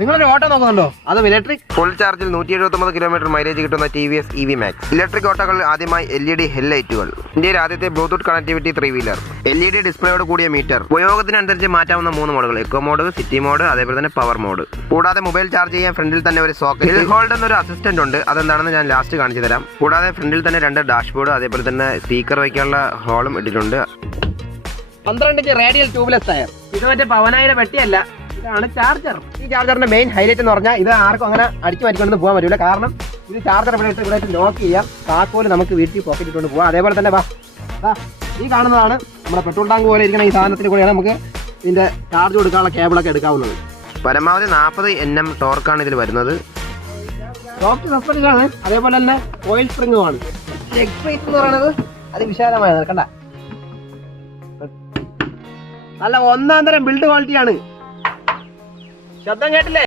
നിങ്ങളൊരു ഓട്ടോ നോക്കുന്നുണ്ടോ? അതും ഇലക്ട്രിക്. ഫുൾ ചാർജിൽ 179 കിലോമീറ്റർ മൈലേജ് കിട്ടുന്ന TVS EV Max. ഇലക്ട്രിക് ഓട്ടോകളിൽ ആദ്യമായി LED ഹെഡ്ലൈറ്റുകൾ. ഇന്ത്യയിൽ ആദ്യത്തെ ബ്ലൂടൂത്ത് കണക്ടിവിറ്റി 3 വീലർ. LED ഡിസ്പ്ലേയോട് കൂടിയ മീറ്റർ. ഉപയോഗത്തിനനുസരിച്ച് മാറ്റാവുന്ന 3 മോഡുകൾ: എക്കോ മോഡ്, സിറ്റി മോഡ്, അതേപോലെ തന്നെ പവർ മോഡ്. കൂടാതെ മൊബൈൽ ചാർജ് ചെയ്യാൻ ഫ്രണ്ടിൽ തന്നെ ഒരു സോക്കറ്റ്. ഹിൽ ഹോൾഡ് എന്നൊരു അസിസ്റ്റന്റ് ഉണ്ട്. അതെന്താണെന്ന് ഞാൻ ലാസ്റ്റ് കാണിച്ചു തരാം. കൂടാതെ ഫ്രണ്ടിൽ തന്നെ 2 ഡാഷ്ബോർഡ്, അതേപോലെ തന്നെ സ്പീക്കർ വയ്ക്കാനുള്ള ഹോളും ഇട്ടിട്ടുണ്ട്. 12 ഇഞ്ച് റേഡിയൽ ട്യൂബ്ലെസ് ടയർ. ഇത് മറ്റേ പവനായുടെ പെട്ടിയല്ല, ഇതാണ് ചാർജർ. ഈ ചാർജറിന്റെ മെയിൻ ഹൈലൈറ്റ് എന്ന് പറഞ്ഞാൽ ഇത് ആർക്കും അങ്ങനെ അടിച്ചു മാറ്റിക്കൊണ്ട് പോകാൻ പറ്റില്ല. കാരണം ഇത് ചാർജർ ഇവിടെ ലോക്ക് ചെയ്യാം. താക്കോല് നമുക്ക് വീട്ടിൽ പോക്കറ്റ് ഇട്ടുകൊണ്ട് പോകാം. അതേപോലെ തന്നെ ഈ കാണുന്നതാണ് നമ്മുടെ പെട്രോൾ ടാങ്ക് പോലെ ഇരിക്കുന്ന ഈ സാധനത്തിൽ കൂടെയാണ് നമുക്ക് ഇതിന്റെ ചാർജ് കൊടുക്കാനുള്ള കേബിളൊക്കെ എടുക്കാവുന്നത്. പരമാവധി 40 Nm ടോർക്കാണ് ഇതിൽ വരുന്നത്. സോഫ്റ്റ് സസ്പെൻഷനാണ്. അതേപോലെ തന്നെ ഓയിൽ സ്പ്രിങ്ങുമാണ്. ലെഗ് സ്പേസ് എന്ന് പറയുന്നത് അതിവിശാലമായത് കണ്ട. നല്ല ഒന്നാം തരം ബിൽഡ് ക്വാളിറ്റിയാണ്. ശബ്ദം കേട്ടില്ലേ?